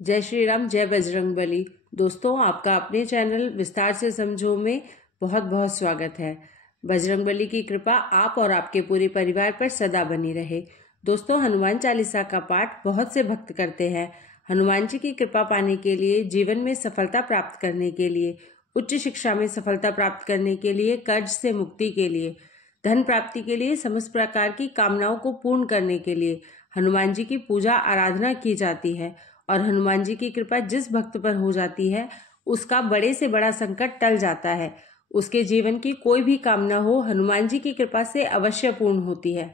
जय श्री राम, जय बजरंगबली। दोस्तों, आपका अपने चैनल विस्तार से समझो में बहुत बहुत स्वागत है। बजरंगबली की कृपा आप और आपके पूरे परिवार पर सदा बनी रहे। दोस्तों, हनुमान चालीसा का पाठ बहुत से भक्त करते हैं। हनुमान जी की कृपा पाने के लिए, जीवन में सफलता प्राप्त करने के लिए, उच्च शिक्षा में सफलता प्राप्त करने के लिए, कर्ज से मुक्ति के लिए, धन प्राप्ति के लिए, समस्त प्रकार की कामनाओं को पूर्ण करने के लिए हनुमान जी की पूजा आराधना की जाती है। और हनुमान जी की कृपा जिस भक्त पर हो जाती है, उसका बड़े से बड़ा संकट टल जाता है। उसके जीवन की कोई भी कामना हो, हनुमान जी की कृपा से अवश्य पूर्ण होती है।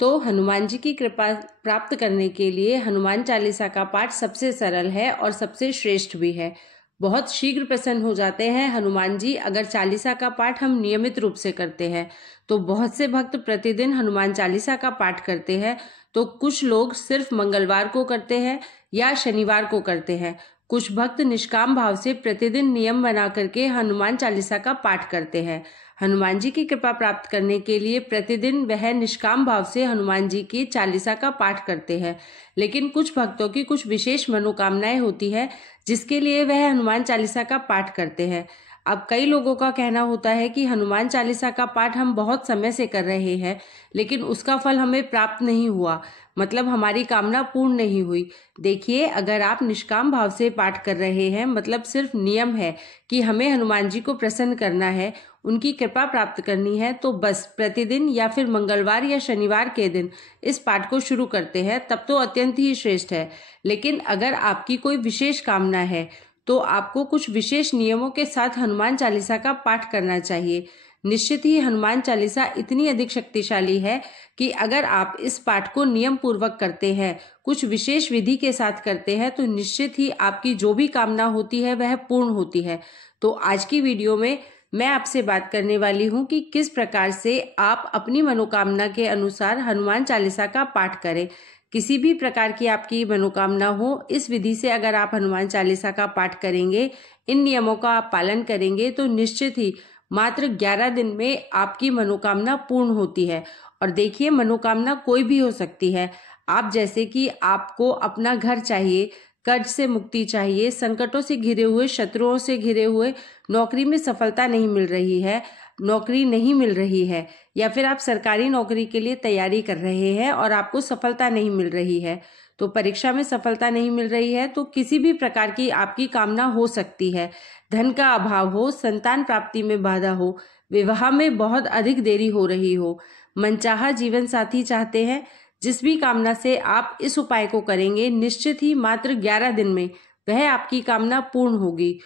तो हनुमान जी की कृपा प्राप्त करने के लिए हनुमान चालीसा का पाठ सबसे सरल है और सबसे श्रेष्ठ भी है। बहुत शीघ्र प्रसन्न हो जाते हैं हनुमान जी अगर चालीसा का पाठ हम नियमित रूप से करते हैं। तो बहुत से भक्त प्रतिदिन हनुमान चालीसा का पाठ करते हैं। तो कुछ लोग सिर्फ मंगलवार को करते हैं या शनिवार को करते हैं। कुछ भक्त निष्काम भाव से प्रतिदिन नियम बना करके हनुमान चालीसा का पाठ करते हैं। हनुमान जी की कृपा प्राप्त करने के लिए प्रतिदिन वह निष्काम भाव से हनुमान जी की चालीसा का पाठ करते हैं। लेकिन कुछ भक्तों की कुछ विशेष मनोकामनाएं होती है जिसके लिए वह हनुमान चालीसा का पाठ करते हैं। अब कई लोगों का कहना होता है कि हनुमान चालीसा का पाठ हम बहुत समय से कर रहे हैं, लेकिन उसका फल हमें प्राप्त नहीं हुआ, मतलब हमारी कामना पूर्ण नहीं हुई। देखिए, अगर आप निष्काम भाव से पाठ कर रहे हैं, मतलब सिर्फ नियम है कि हमें हनुमान जी को प्रसन्न करना है, उनकी कृपा प्राप्त करनी है, तो बस प्रतिदिन या फिर मंगलवार या शनिवार के दिन इस पाठ को शुरू करते हैं, तब तो अत्यंत ही श्रेष्ठ है। लेकिन अगर आपकी कोई विशेष कामना है तो आपको कुछ विशेष नियमों के साथ हनुमान चालीसा का पाठ करना चाहिए। निश्चित ही हनुमान चालीसा इतनी अधिक शक्तिशाली है कि अगर आप इस पाठ को नियम पूर्वक करते हैं, कुछ विशेष विधि के साथ करते हैं, तो निश्चित ही आपकी जो भी कामना होती है वह पूर्ण होती है। तो आज की वीडियो में मैं आपसे बात करने वाली हूं कि किस प्रकार से आप अपनी मनोकामना के अनुसार हनुमान चालीसा का पाठ करें। किसी भी प्रकार की आपकी मनोकामना हो, इस विधि से अगर आप हनुमान चालीसा का पाठ करेंगे, इन नियमों का आप पालन करेंगे, तो निश्चित ही मात्र 11 दिन में आपकी मनोकामना पूर्ण होती है। और देखिए, मनोकामना कोई भी हो सकती है। आप जैसे कि आपको अपना घर चाहिए, कर्ज से मुक्ति चाहिए, संकटों से घिरे हुए, शत्रुओं से घिरे हुए, नौकरी में सफलता नहीं मिल रही है, नौकरी नहीं मिल रही है, या फिर आप सरकारी नौकरी के लिए तैयारी कर रहे हैं और आपको सफलता नहीं मिल रही है, तो परीक्षा में सफलता नहीं मिल रही है, तो किसी भी प्रकार की आपकी कामना हो सकती है। धन का अभाव हो, संतान प्राप्ति में बाधा हो, विवाह में बहुत अधिक देरी हो रही हो, मनचाहा जीवन साथी चाहते हैं, जिस भी कामना से आप इस उपाय को करेंगे, निश्चित ही मात्र 11 दिन में वह आपकी कामना पूर्ण होगी।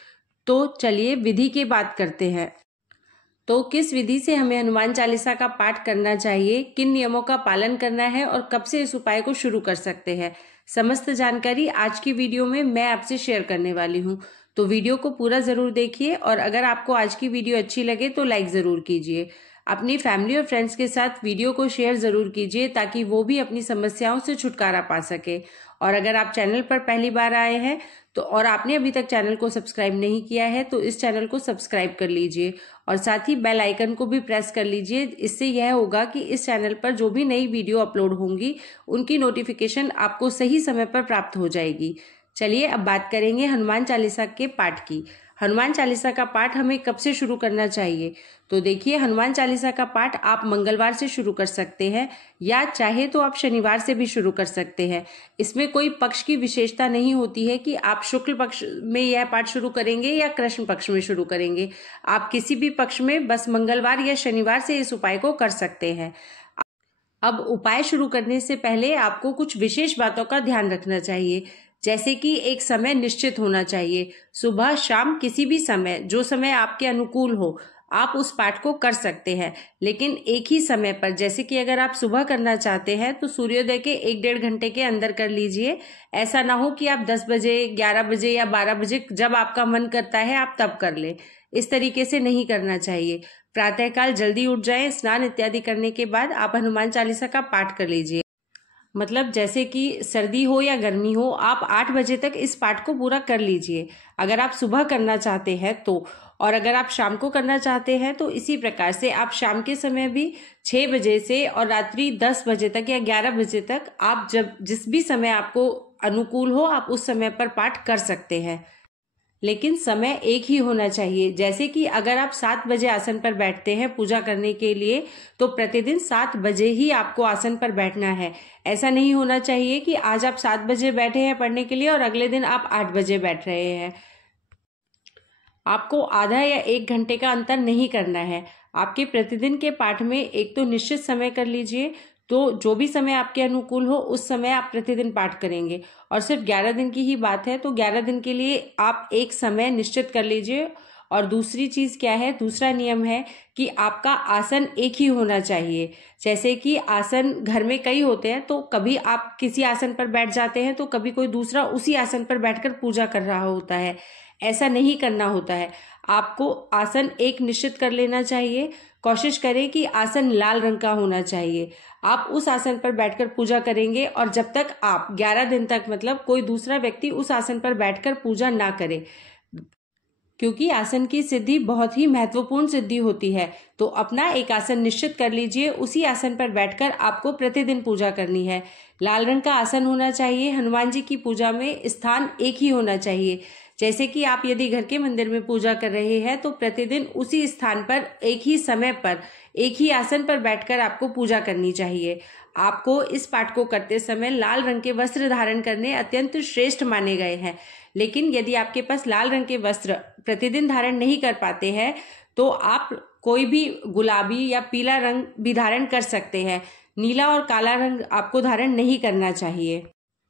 तो चलिए विधि की बात करते हैं। तो किस विधि से हमें हनुमान चालीसा का पाठ करना चाहिए, किन नियमों का पालन करना है और कब से इस उपाय को शुरू कर सकते हैं, समस्त जानकारी आज की वीडियो में मैं आपसे शेयर करने वाली हूँ। तो वीडियो को पूरा जरूर देखिए और अगर आपको आज की वीडियो अच्छी लगे तो लाइक जरूर कीजिए। अपनी फैमिली और फ्रेंड्स के साथ वीडियो को शेयर जरूर कीजिए ताकि वो भी अपनी समस्याओं से छुटकारा पा सके। और अगर आप चैनल पर पहली बार आए हैं तो और आपने अभी तक चैनल को सब्सक्राइब नहीं किया है तो इस चैनल को सब्सक्राइब कर लीजिए और साथ ही बेल आइकन को भी प्रेस कर लीजिए। इससे यह होगा कि इस चैनल पर जो भी नई वीडियो अपलोड होंगी उनकी नोटिफिकेशन आपको सही समय पर प्राप्त हो जाएगी। चलिए अब बात करेंगे हनुमान चालीसा के पाठ की। हनुमान चालीसा का पाठ हमें कब से शुरू करना चाहिए? तो देखिए, हनुमान चालीसा का पाठ आप मंगलवार से शुरू कर सकते हैं या चाहे तो आप शनिवार से भी शुरू कर सकते हैं। इसमें कोई पक्ष की विशेषता नहीं होती है कि आप शुक्ल पक्ष में यह पाठ शुरू करेंगे या कृष्ण पक्ष में शुरू करेंगे। आप किसी भी पक्ष में बस मंगलवार या शनिवार से इस उपाय को कर सकते हैं। अब उपाय शुरू करने से पहले आपको कुछ विशेष बातों का ध्यान रखना चाहिए, जैसे कि एक समय निश्चित होना चाहिए। सुबह शाम किसी भी समय, जो समय आपके अनुकूल हो, आप उस पाठ को कर सकते हैं, लेकिन एक ही समय पर। जैसे कि अगर आप सुबह करना चाहते हैं तो सूर्योदय के 1-1.5 घंटे के अंदर कर लीजिए। ऐसा ना हो कि आप 10 बजे, 11 बजे या 12 बजे जब आपका मन करता है आप तब कर लें। इस तरीके से नहीं करना चाहिए। प्रातःकाल जल्दी उठ जाएं, स्नान इत्यादि करने के बाद आप हनुमान चालीसा का पाठ कर लीजिए। मतलब जैसे कि सर्दी हो या गर्मी हो, आप 8 बजे तक इस पाठ को पूरा कर लीजिए अगर आप सुबह करना चाहते हैं तो। और अगर आप शाम को करना चाहते हैं तो इसी प्रकार से आप शाम के समय भी 6 बजे से और रात्रि 10 बजे तक या 11 बजे तक आप जब जिस भी समय आपको अनुकूल हो आप उस समय पर पाठ कर सकते हैं, लेकिन समय एक ही होना चाहिए। जैसे कि अगर आप 7 बजे आसन पर बैठते हैं पूजा करने के लिए, तो प्रतिदिन 7 बजे ही आपको आसन पर बैठना है। ऐसा नहीं होना चाहिए कि आज आप 7 बजे बैठे हैं पढ़ने के लिए और अगले दिन आप 8 बजे बैठ रहे हैं। आपको आधा या 1 घंटे का अंतर नहीं करना है। आपके प्रतिदिन के पाठ में एक तो निश्चित समय कर लीजिए, तो जो भी समय आपके अनुकूल हो उस समय आप प्रतिदिन पाठ करेंगे। और सिर्फ 11 दिन की ही बात है तो 11 दिन के लिए आप एक समय निश्चित कर लीजिए। और दूसरी चीज क्या है, दूसरा नियम है कि आपका आसन एक ही होना चाहिए। जैसे कि आसन घर में कई होते हैं, तो कभी आप किसी आसन पर बैठ जाते हैं तो कभी कोई दूसरा उसी आसन पर बैठकर पूजा कर रहा होता है। ऐसा नहीं करना होता है। आपको आसन एक निश्चित कर लेना चाहिए। कोशिश करें कि आसन लाल रंग का होना चाहिए। आप उस आसन पर बैठकर पूजा करेंगे और जब तक आप 11 दिन तक मतलब कोई दूसरा व्यक्ति उस आसन पर बैठकर पूजा ना करे, क्योंकि आसन की सिद्धि बहुत ही महत्वपूर्ण सिद्धि होती है। तो अपना एक आसन निश्चित कर लीजिए, उसी आसन पर बैठकर आपको प्रतिदिन पूजा करनी है। लाल रंग का आसन होना चाहिए। हनुमान जी की पूजा में स्थान एक ही होना चाहिए। जैसे कि आप यदि घर के मंदिर में पूजा कर रहे हैं तो प्रतिदिन उसी स्थान पर एक ही समय पर एक ही आसन पर बैठकर आपको पूजा करनी चाहिए। आपको इस पाठ को करते समय लाल रंग के वस्त्र धारण करने अत्यंत श्रेष्ठ माने गए हैं। लेकिन यदि आपके पास लाल रंग के वस्त्र प्रतिदिन धारण नहीं कर पाते हैं तो आप कोई भी गुलाबी या पीला रंग भी धारण कर सकते हैं। नीला और काला रंग आपको धारण नहीं करना चाहिए।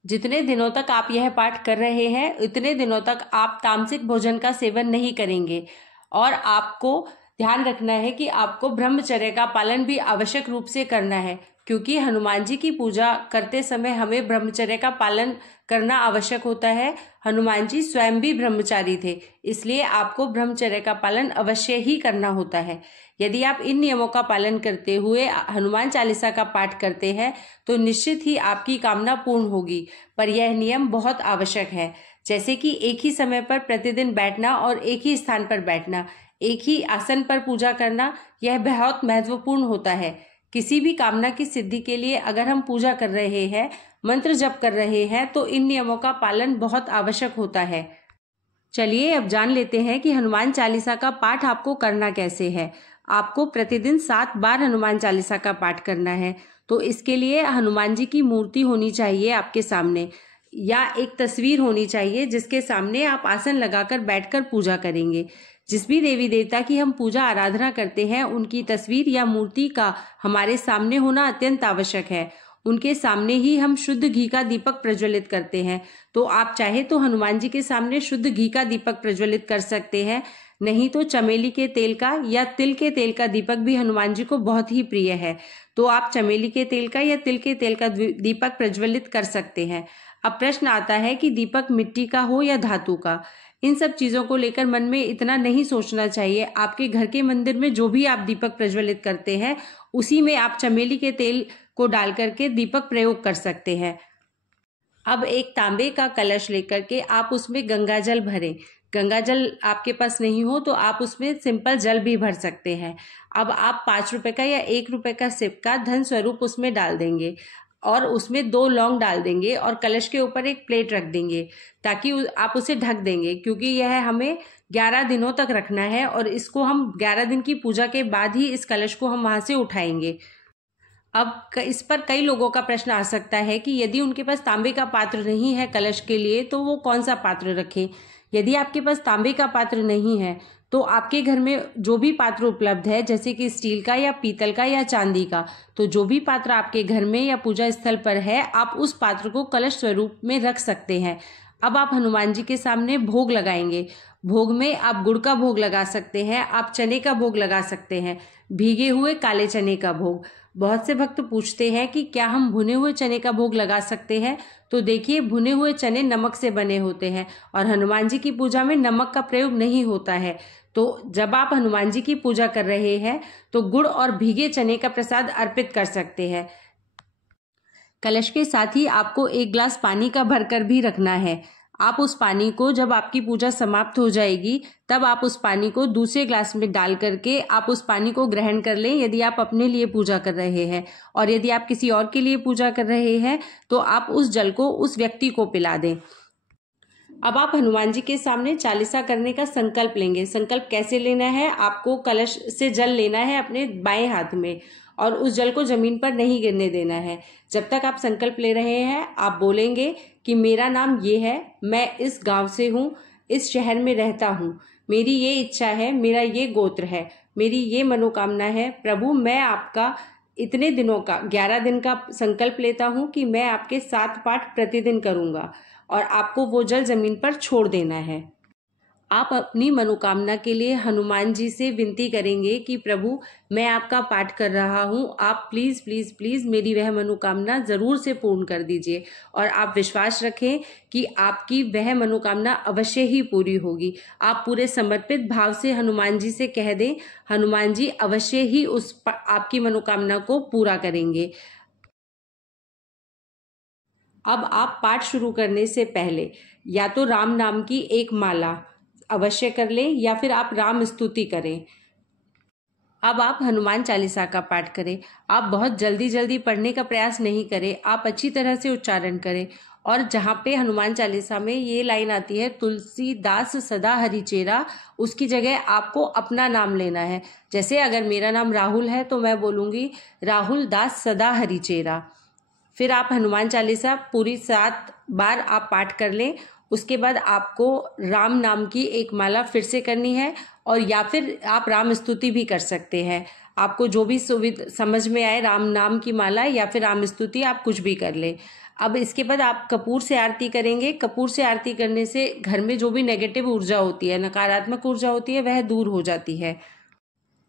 जितने दिनों तक आप यह पाठ कर रहे हैं उतने दिनों तक आप तामसिक भोजन का सेवन नहीं करेंगे। और आपको ध्यान रखना है कि आपको ब्रह्मचर्य का पालन भी आवश्यक रूप से करना है, क्योंकि हनुमान जी की पूजा करते समय हमें ब्रह्मचर्य का पालन करना आवश्यक होता है। हनुमान जी स्वयं भी ब्रह्मचारी थे, इसलिए आपको ब्रह्मचर्य का पालन अवश्य ही करना होता है। यदि आप इन नियमों का पालन करते हुए हनुमान चालीसा का पाठ करते हैं तो निश्चित ही आपकी कामना पूर्ण होगी। पर यह नियम बहुत आवश्यक है, जैसे कि एक ही समय पर प्रतिदिन बैठना और एक ही स्थान पर बैठना, एक ही आसन पर पूजा करना, यह बहुत महत्वपूर्ण होता है। किसी भी कामना की सिद्धि के लिए अगर हम पूजा कर रहे हैं, मंत्र जप कर रहे हैं, तो इन नियमों का पालन बहुत आवश्यक होता है। चलिए अब जान लेते हैं कि हनुमान चालीसा का पाठ आपको करना कैसे है। आपको प्रतिदिन 7 बार हनुमान चालीसा का पाठ करना है। तो इसके लिए हनुमान जी की मूर्ति होनी चाहिए आपके सामने, या एक तस्वीर होनी चाहिए जिसके सामने आप आसन लगाकर बैठकर पूजा करेंगे। जिस भी देवी देवता की हम पूजा आराधना करते हैं उनकी तस्वीर या मूर्ति का हमारे सामने होना अत्यंत आवश्यक है। उनके सामने ही हम शुद्ध घी का दीपक प्रज्वलित करते हैं। तो आप चाहे तो हनुमान जी के सामने शुद्ध घी का दीपक प्रज्वलित कर सकते हैं, नहीं तो चमेली के तेल का या तिल के तेल का दीपक भी हनुमान जी को बहुत ही प्रिय है। तो आप चमेली के तेल का या तिल के तेल का दीपक प्रज्वलित कर सकते हैं। अब प्रश्न आता है कि दीपक मिट्टी का हो या धातु का। इन सब चीजों को लेकर मन में इतना नहीं सोचना चाहिए। आपके घर के मंदिर में जो भी आप दीपक प्रज्वलित करते हैं उसी में आप चमेली के तेल को डाल करके दीपक प्रयोग कर सकते हैं। अब एक तांबे का कलश लेकर के आप उसमें गंगा जल भरें। गंगा जल आपके पास नहीं हो तो आप उसमें सिंपल जल भी भर सकते हैं। अब आप 5 रुपए का या 1 रुपए का सिक्का धन स्वरूप उसमें डाल देंगे और उसमें 2 लौंग डाल देंगे और कलश के ऊपर एक प्लेट रख देंगे, ताकि आप उसे ढक देंगे, क्योंकि यह हमें 11 दिनों तक रखना है और इसको हम 11 दिन की पूजा के बाद ही इस कलश को हम वहां से उठाएंगे। अब इस पर कई लोगों का प्रश्न आ सकता है कि यदि उनके पास तांबे का पात्र नहीं है कलश के लिए तो वो कौन सा पात्र रखें। यदि आपके पास तांबे का पात्र नहीं है तो आपके घर में जो भी पात्र उपलब्ध है, जैसे कि स्टील का या पीतल का या चांदी का, तो जो भी पात्र आपके घर में या पूजा स्थल पर है आप उस पात्र को कलश स्वरूप में रख सकते हैं। अब आप हनुमान जी के सामने भोग लगाएंगे। भोग में आप गुड़ का भोग लगा सकते हैं, आप चने का भोग लगा सकते हैं, भीगे हुए काले चने का भोग। बहुत से भक्त पूछते हैं कि क्या हम भुने हुए चने का भोग लगा सकते हैं। तो देखिए, भुने हुए चने नमक से बने होते हैं और हनुमान जी की पूजा में नमक का प्रयोग नहीं होता है। तो जब आप हनुमान जी की पूजा कर रहे हैं तो गुड़ और भीगे चने का प्रसाद अर्पित कर सकते हैं। कलश के साथ ही आपको 1 गिलास पानी का भरकर भी रखना है। आप उस पानी को, जब आपकी पूजा समाप्त हो जाएगी, तब आप उस पानी को दूसरे ग्लास में डाल करके आप उस पानी को ग्रहण कर लें, यदि आप अपने लिए पूजा कर रहे हैं। और यदि आप किसी और के लिए पूजा कर रहे हैं तो आप उस जल को उस व्यक्ति को पिला दें। अब आप हनुमान जी के सामने चालीसा करने का संकल्प लेंगे। संकल्प कैसे लेना है? आपको कलश से जल लेना है अपने बाएं हाथ में और उस जल को जमीन पर नहीं गिरने देना है। जब तक आप संकल्प ले रहे हैं आप बोलेंगे कि मेरा नाम ये है, मैं इस गांव से हूँ, इस शहर में रहता हूँ, मेरी ये इच्छा है, मेरा ये गोत्र है, मेरी ये मनोकामना है। प्रभु, मैं आपका इतने दिनों का 11 दिन का संकल्प लेता हूँ कि मैं आपके 7 पाठ प्रतिदिन करूँगा और आपको वो जल जमीन पर छोड़ देना है। आप अपनी मनोकामना के लिए हनुमान जी से विनती करेंगे कि प्रभु, मैं आपका पाठ कर रहा हूँ, आप प्लीज़ प्लीज़ प्लीज़ मेरी वह मनोकामना ज़रूर से पूर्ण कर दीजिए। और आप विश्वास रखें कि आपकी वह मनोकामना अवश्य ही पूरी होगी। आप पूरे समर्पित भाव से हनुमान जी से कह दें, हनुमान जी अवश्य ही आपकी मनोकामना को पूरा करेंगे। अब आप पाठ शुरू करने से पहले या तो राम नाम की एक माला अवश्य कर लें या फिर आप राम स्तुति करें। अब आप हनुमान चालीसा का पाठ करें। आप बहुत जल्दी जल्दी पढ़ने का प्रयास नहीं करें, आप अच्छी तरह से उच्चारण करें। और जहाँ पे हनुमान चालीसा में ये लाइन आती है, तुलसीदास सदा हरिचेरा, उसकी जगह आपको अपना नाम लेना है। जैसे अगर मेरा नाम राहुल है तो मैं बोलूँगी राहुल दास सदा हरिचेरा। फिर आप हनुमान चालीसा पूरी 7 बार आप पाठ कर लें। उसके बाद आपको राम नाम की एक माला फिर से करनी है और या फिर आप राम स्तुति भी कर सकते हैं। आपको जो भी सुविधा समझ में आए, राम नाम की माला या फिर राम स्तुति, आप कुछ भी कर लें। अब इसके बाद आप कपूर से आरती करेंगे। कपूर से आरती करने से घर में जो भी नेगेटिव ऊर्जा होती है, नकारात्मक ऊर्जा होती है, वह दूर हो जाती है।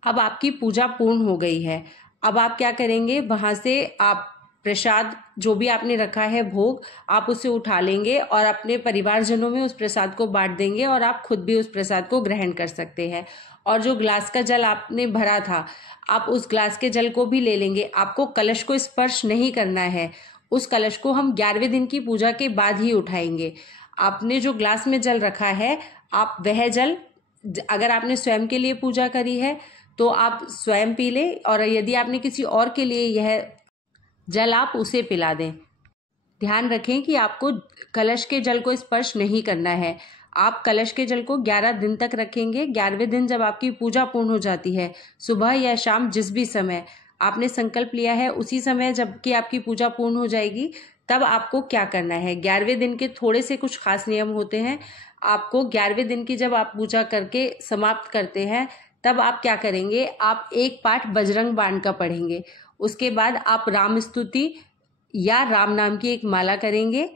अब आपकी पूजा पूर्ण हो गई है। अब आप क्या करेंगे, वहाँ से आप प्रसाद जो भी आपने रखा है भोग, आप उसे उठा लेंगे और अपने परिवारजनों में उस प्रसाद को बांट देंगे और आप खुद भी उस प्रसाद को ग्रहण कर सकते हैं। और जो ग्लास का जल आपने भरा था, आप उस ग्लास के जल को भी ले लेंगे। आपको कलश को स्पर्श नहीं करना है। उस कलश को हम 11वें दिन की पूजा के बाद ही उठाएंगे। आपने जो ग्लास में जल रखा है, आप वह जल, अगर आपने स्वयं के लिए पूजा करी है तो आप स्वयं पी लें, और यदि आपने किसी और के लिए यह जल आप उसे पिला दें। ध्यान रखें कि आपको कलश के जल को स्पर्श नहीं करना है। आप कलश के जल को 11 दिन तक रखेंगे। 11वें दिन जब आपकी पूजा पूर्ण हो जाती है, सुबह या शाम जिस भी समय आपने संकल्प लिया है, उसी समय जबकि आपकी पूजा पूर्ण हो जाएगी, तब आपको क्या करना है। 11वें दिन के थोड़े से कुछ खास नियम होते हैं। आपको 11वें दिन की जब आप पूजा करके समाप्त करते हैं, तब आप क्या करेंगे, आप एक पाठ बजरंग बाण का पढ़ेंगे। उसके बाद आप राम स्तुति या राम नाम की एक माला करेंगे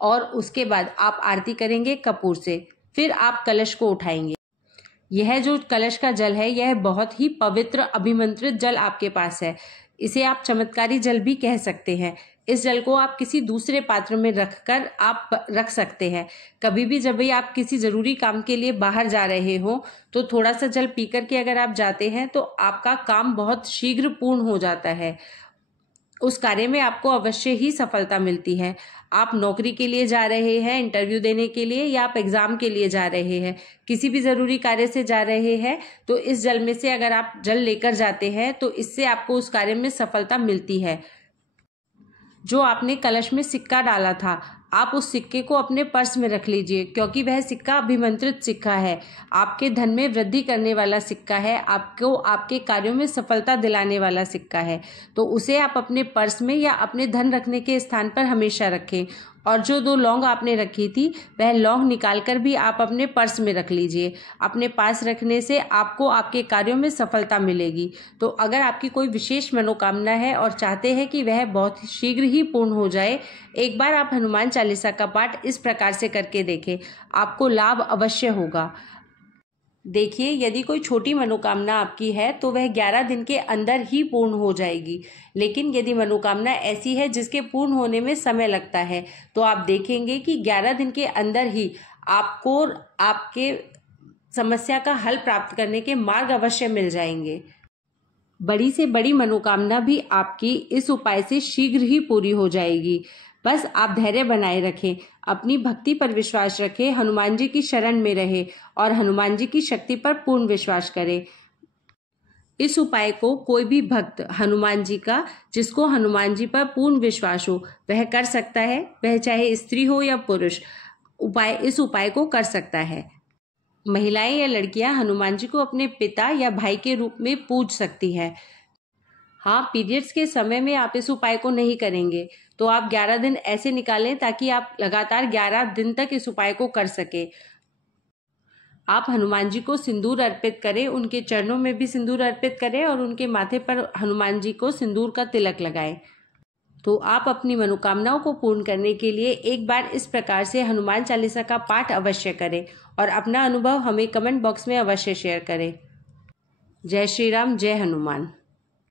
और उसके बाद आप आरती करेंगे कपूर से। फिर आप कलश को उठाएंगे। यह जो कलश का जल है, यह बहुत ही पवित्र अभिमंत्रित जल आपके पास है। इसे आप चमत्कारी जल भी कह सकते हैं। इस जल को आप किसी दूसरे पात्र में रखकर आप रख सकते हैं। कभी भी जब भी आप किसी जरूरी काम के लिए बाहर जा रहे हो तो थोड़ा सा जल पी करके अगर आप जाते हैं तो आपका काम बहुत शीघ्र पूर्ण हो जाता है। उस कार्य में आपको अवश्य ही सफलता मिलती है। आप नौकरी के लिए जा रहे हैं, इंटरव्यू देने के लिए, या आप एग्जाम के लिए जा रहे हैं, किसी भी जरूरी कार्य से जा रहे हैं, तो इस जल में से अगर आप जल लेकर जाते हैं तो इससे आपको उस कार्य में सफलता मिलती है। जो आपने कलश में सिक्का डाला था, आप उस सिक्के को अपने पर्स में रख लीजिए, क्योंकि वह सिक्का अभिमंत्रित सिक्का है। आपके धन में वृद्धि करने वाला सिक्का है, आपको आपके कार्यों में सफलता दिलाने वाला सिक्का है। तो उसे आप अपने पर्स में या अपने धन रखने के स्थान पर हमेशा रखें। और जो 2 लौंग आपने रखी थी, वह लौंग निकालकर भी आप अपने पर्स में रख लीजिए। अपने पास रखने से आपको आपके कार्यों में सफलता मिलेगी। तो अगर आपकी कोई विशेष मनोकामना है और चाहते हैं कि वह बहुत शीघ्र ही पूर्ण हो जाए, एक बार आप हनुमान चालीसा का पाठ इस प्रकार से करके देखें, आपको लाभ अवश्य होगा। देखिए, यदि कोई छोटी मनोकामना आपकी है तो वह 11 दिन के अंदर ही पूर्ण हो जाएगी। लेकिन यदि मनोकामना ऐसी है जिसके पूर्ण होने में समय लगता है, तो आप देखेंगे कि 11 दिन के अंदर ही आपको आपके समस्या का हल प्राप्त करने के मार्ग अवश्य मिल जाएंगे। बड़ी से बड़ी मनोकामना भी आपकी इस उपाय से शीघ्र ही पूरी हो जाएगी। बस आप धैर्य बनाए रखें, अपनी भक्ति पर विश्वास रखें, हनुमान जी की शरण में रहे और हनुमान जी की शक्ति पर पूर्ण विश्वास करें। इस उपाय को कोई भी भक्त हनुमान जी का, जिसको हनुमान जी पर पूर्ण विश्वास हो, वह कर सकता है। वह चाहे स्त्री हो या पुरुष, इस उपाय को कर सकता है। महिलाएं या लड़कियां हनुमान जी को अपने पिता या भाई के रूप में पूज सकती है। हाँ, पीरियड्स के समय में आप इस उपाय को नहीं करेंगे तो आप 11 दिन ऐसे निकालें ताकि आप लगातार 11 दिन तक इस उपाय को कर सके। आप हनुमान जी को सिंदूर अर्पित करें, उनके चरणों में भी सिंदूर अर्पित करें और उनके माथे पर हनुमान जी को सिंदूर का तिलक लगाएं। तो आप अपनी मनोकामनाओं को पूर्ण करने के लिए एक बार इस प्रकार से हनुमान चालीसा का पाठ अवश्य करें और अपना अनुभव हमें कमेंट बॉक्स में अवश्य शेयर करें। जय श्री राम, जय हनुमान।